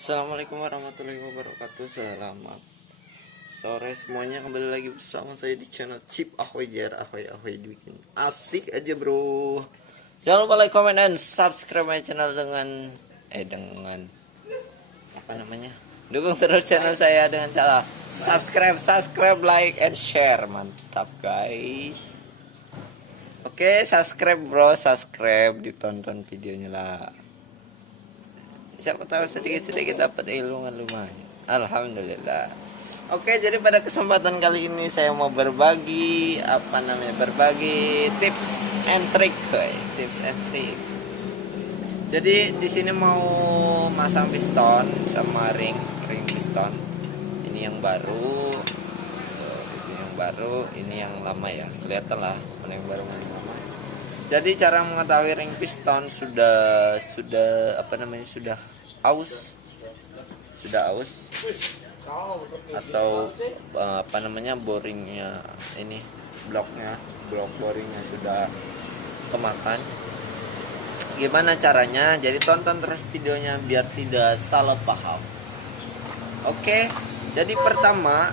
Assalamualaikum warahmatullahi wabarakatuh. Selamat sore semuanya, kembali lagi bersama saya di channel Chip Ahoy Jar. Ahoy bikin asik aja bro. Jangan lupa like, comment, dan subscribe my channel dengan apa namanya, dukung terus channel saya dengan cara subscribe, like, and share. Mantap guys. Oke, subscribe bro, subscribe, ditonton videonya lah. Siapa tahu sedikit dapat ilmu lumayan. Alhamdulillah. Oke, jadi pada kesempatan kali ini saya mau berbagi berbagi tips and trick. Jadi di sini mau masang piston sama ring piston. Ini yang baru. Ini yang lama ya. Kelihatan lah mana yang baru mana yang lama. Jadi cara mengetahui ring piston sudah aus atau boringnya ini blok boringnya sudah kemakan. Gimana caranya? Jadi tonton terus videonya biar tidak salah paham. Oke, jadi pertama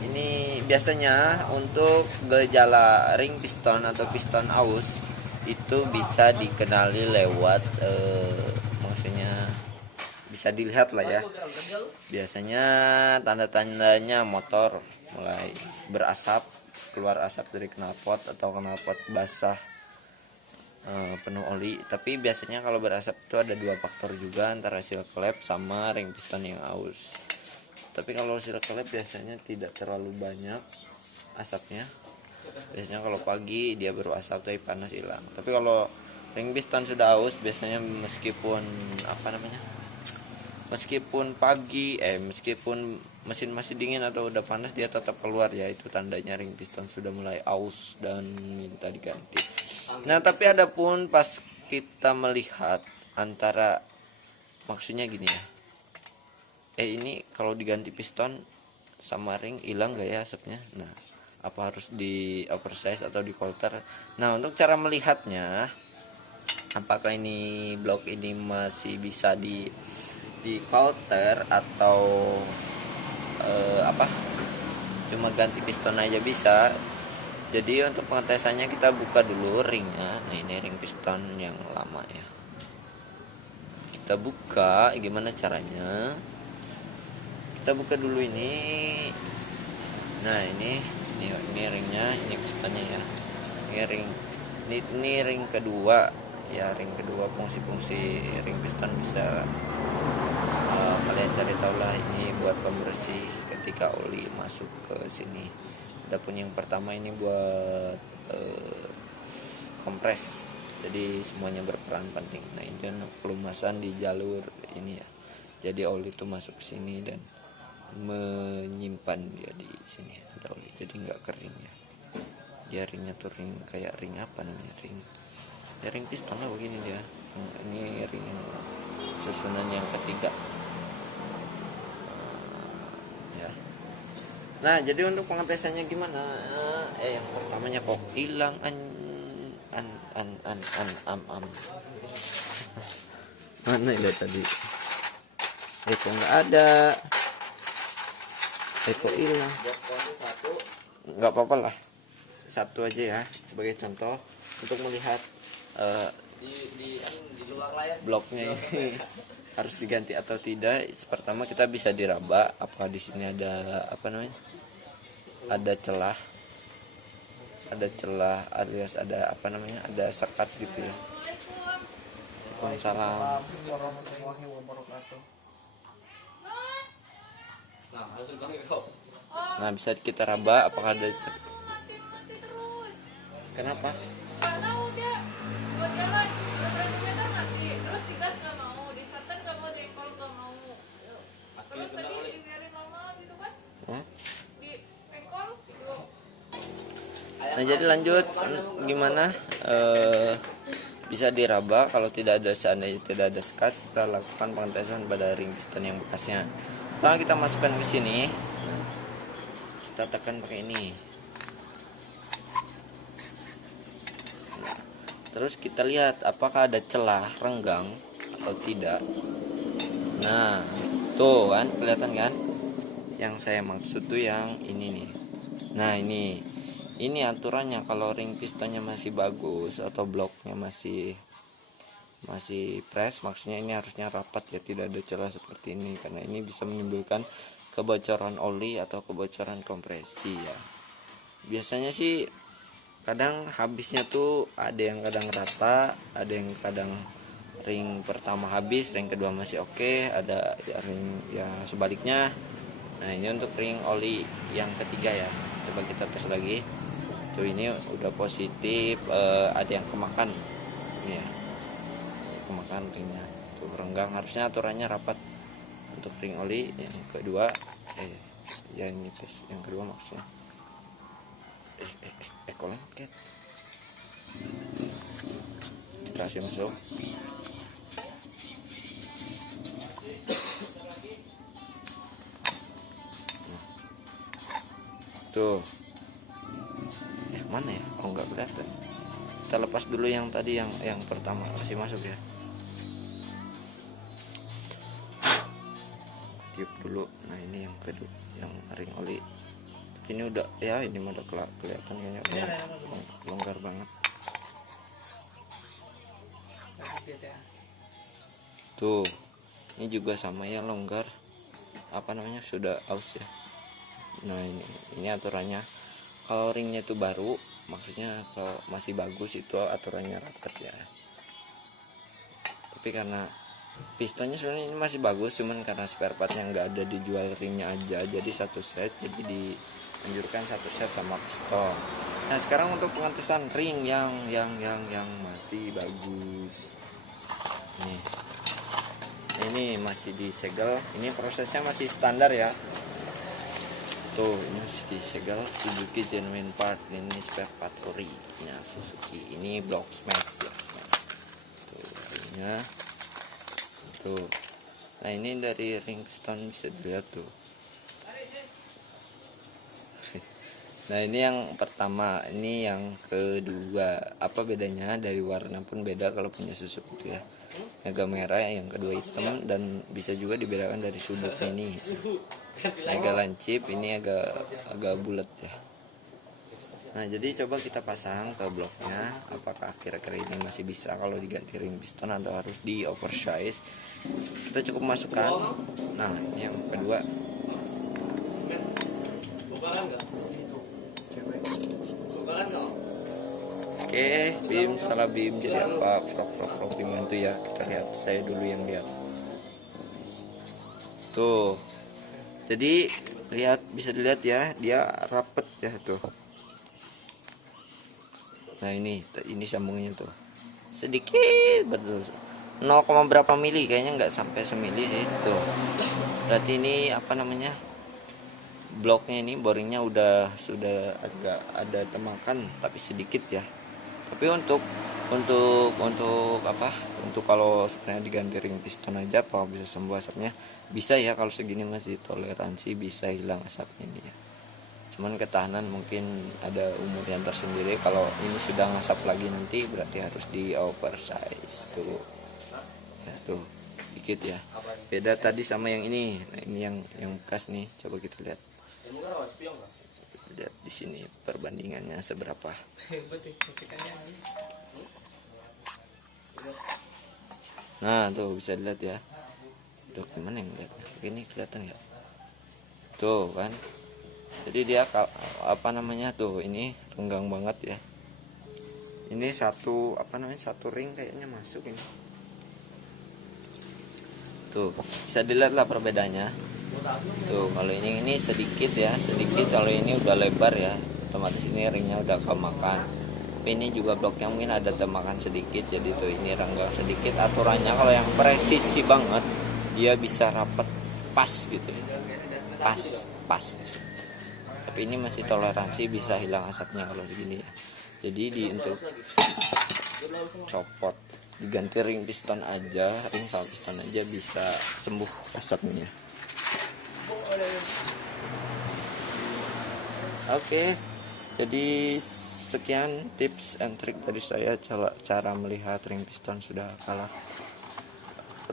ini biasanya untuk gejala ring piston atau piston aus itu bisa dikenali lewat maksudnya bisa dilihat lah ya. Biasanya tanda-tandanya motor mulai berasap, keluar asap dari knalpot atau knalpot basah penuh oli. Tapi biasanya kalau berasap itu ada dua faktor juga, antara seal klep sama ring piston yang aus. Tapi kalau seal klep biasanya tidak terlalu banyak asapnya. Biasanya kalau pagi dia baru asap tapi panas hilang. Tapi kalau ring piston sudah aus, biasanya meskipun mesin masih dingin atau udah panas, dia tetap keluar ya. Itu tandanya ring piston sudah mulai aus dan minta diganti. Nah, tapi ada pun pas kita melihat antara, maksudnya gini ya. Ini kalau diganti piston sama ring hilang gak ya asapnya? Nah, apa harus di oversize atau di coulter? Nah, untuk cara melihatnya, apakah ini blok ini masih bisa di coulter atau cuma ganti piston aja bisa. Jadi untuk pengetesannya kita buka dulu ringnya. Nah, ini ring piston yang lama ya. Kita buka, gimana caranya? Kita buka dulu ini. Nah, ini ringnya, ini pistonnya ya. Ini ring kedua ya. Ring kedua, fungsi ring piston bisa kalian cari tahu lah. Ini buat pembersih ketika oli masuk ke sini. Adapun yang pertama ini buat kompres. Jadi semuanya berperan penting. Nah, ini pelumasan di jalur ini ya. Jadi oli itu masuk ke sini dan menyimpan dia di sini, ada oli, jadi nggak kering ya. Dia ringnya tuh ring kayak ring ring piston lah begini dia. Ini ring yang susunan yang ketiga ya. Nah, jadi untuk pengetesannya gimana? Yang pertamanya kok hilang mana itu tadi? Kok nggak ada. Kok hilang? Nggak apa-apa lah, satu aja ya sebagai contoh untuk melihat di luar layar bloknya ini harus diganti atau tidak. Pertama kita bisa diraba apakah di sini ada ada celah alias ada ada sekat gitu ya. Waalaikumsalam warahmatullahi wabarakatuh. Nah, bisa kita raba apakah ada kenapa? Karena udah buat jalan berapa meter mati, terus digas gak mau, di starter gak mau, dekol gak mau, terus tadi dibiarin normal gitu kan? Di dekol gitu. Nah, jadi lanjut gimana? Bisa diraba. Kalau seandainya tidak ada sekat, kita lakukan pengetesan pada ring piston yang bekasnya. Nah, kita masukkan ke sini. Nah, kita tekan pakai ini. Nah, terus kita lihat apakah ada celah renggang atau tidak. Nah, Tuh kan kelihatan kan, yang saya maksud tuh yang ini nih. Nah ini aturannya. Kalau ring pistonnya masih bagus atau bloknya masih press, maksudnya ini harusnya rapat ya, tidak ada celah seperti ini, karena ini bisa menimbulkan kebocoran oli atau kebocoran kompresi ya. Biasanya sih kadang habisnya tuh ada yang kadang rata, ada yang kadang ring pertama habis, ring kedua masih oke, ada ya ring ya sebaliknya. Nah ini untuk ring oli yang ketiga ya, coba kita tes lagi. Tuh ini udah positif, ada yang kemakan ini ya, kemakan ringnya tuh renggang. Harusnya aturannya rapat untuk ring oli yang kedua. Ya ini tes yang kedua maksudnya. Kolengket kasih masuk. Tuh mana ya, oh nggak kelihatan. Kita lepas dulu yang tadi, yang pertama kasih masuk ya, tiup dulu. Nah ini yang kedua, yang ring oli ini udah ya, ini udah kelihatan kayaknya longgar banget tuh. Ini juga sama ya, longgar, apa namanya, sudah aus ya. Nah ini aturannya. Kalau ringnya itu baru, maksudnya kalau masih bagus itu aturannya rapat ya. Tapi karena pistonnya sebenarnya ini masih bagus, cuman karena spare partnya nggak ada, dijual ringnya aja, jadi satu set, jadi dianjurkan satu set sama piston. Nah sekarang untuk pengetesan ring yang masih bagus nih. Ini masih disegel, ini prosesnya masih standar ya. Tuh ini masih disegel, Suzuki genuine part, ini spare part ori nya Suzuki. Ini block smash ya, smash. Tuh ringnya tuh. Nah ini dari ring piston bisa dilihat tuh. Nah ini yang pertama, ini yang kedua. Apa bedanya? Dari warna pun beda kalau punya Suzuki itu ya, agak merah, yang kedua hitam, dan bisa juga dibedakan dari sudutnya. Ini agak lancip, ini agak bulat ya. Nah jadi coba kita pasang ke bloknya, apakah kira-kira ini masih bisa kalau diganti ring piston atau harus di oversize. Kita cukup masukkan. Nah ini yang kedua. Oke, Bim, salah Bim, jadi apa? Frog dibantu ya. Kita lihat, saya dulu yang lihat. Tuh. Jadi lihat, bisa dilihat ya, dia rapet ya tuh. Nah ini sambungnya tuh. Sedikit betul. 0, berapa mili, kayaknya nggak sampai semili sih tuh. Berarti ini apa namanya? Bloknya ini boringnya sudah agak ada temakan, tapi sedikit ya. Tapi untuk apa, untuk kalau sebenarnya diganti ring piston aja apa bisa sembuh asapnya, bisa ya. Kalau segini masih toleransi, bisa hilang asapnya ini ya. Cuman ketahanan mungkin ada umur yang tersendiri. Kalau ini sudah ngasap lagi nanti berarti harus di oversize tuh ya, tuh dikit ya. Beda tadi sama yang ini. Nah ini yang bekas nih, coba kita lihat di sini perbandingannya seberapa. Nah tuh bisa dilihat ya. Duh, gimana yang lihat? Ini kelihatan nggak? Tuh kan. Jadi dia apa namanya tuh, ini renggang banget ya. Ini satu ring kayaknya masuk ini. Tuh bisa dilihat lah perbedaannya. Tuh kalau ini sedikit ya, sedikit. Kalau ini udah lebar ya, otomatis ini ringnya udah kemakan. Tapi ini juga bloknya mungkin ada temakan sedikit, jadi tuh ini renggang sedikit. Aturannya kalau yang presisi banget dia bisa rapat pas gitu ya, pas. Tapi ini masih toleransi, bisa hilang asapnya kalau segini ya. Jadi untuk copot, diganti ring piston aja, ring sama piston aja bisa sembuh asapnya. Oke, jadi sekian tips and trik dari saya cara melihat ring piston sudah kalah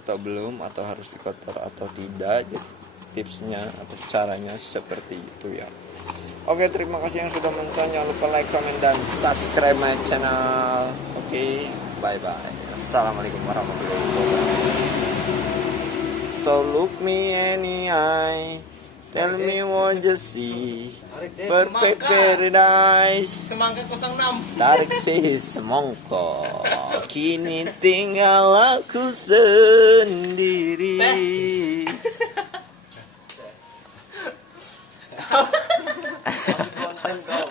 atau belum, atau harus dikotor atau tidak. Jadi tipsnya atau caranya seperti itu ya. Oke, terima kasih yang sudah menonton. Jangan lupa like, comment, dan subscribe my channel. Oke, bye bye. Assalamualaikum warahmatullahi wabarakatuh. So look me any eye, tell me what you see. Perfect paradise. Semangka 06. Tarik si semongko, kini tinggal aku sendiri. Konten kau.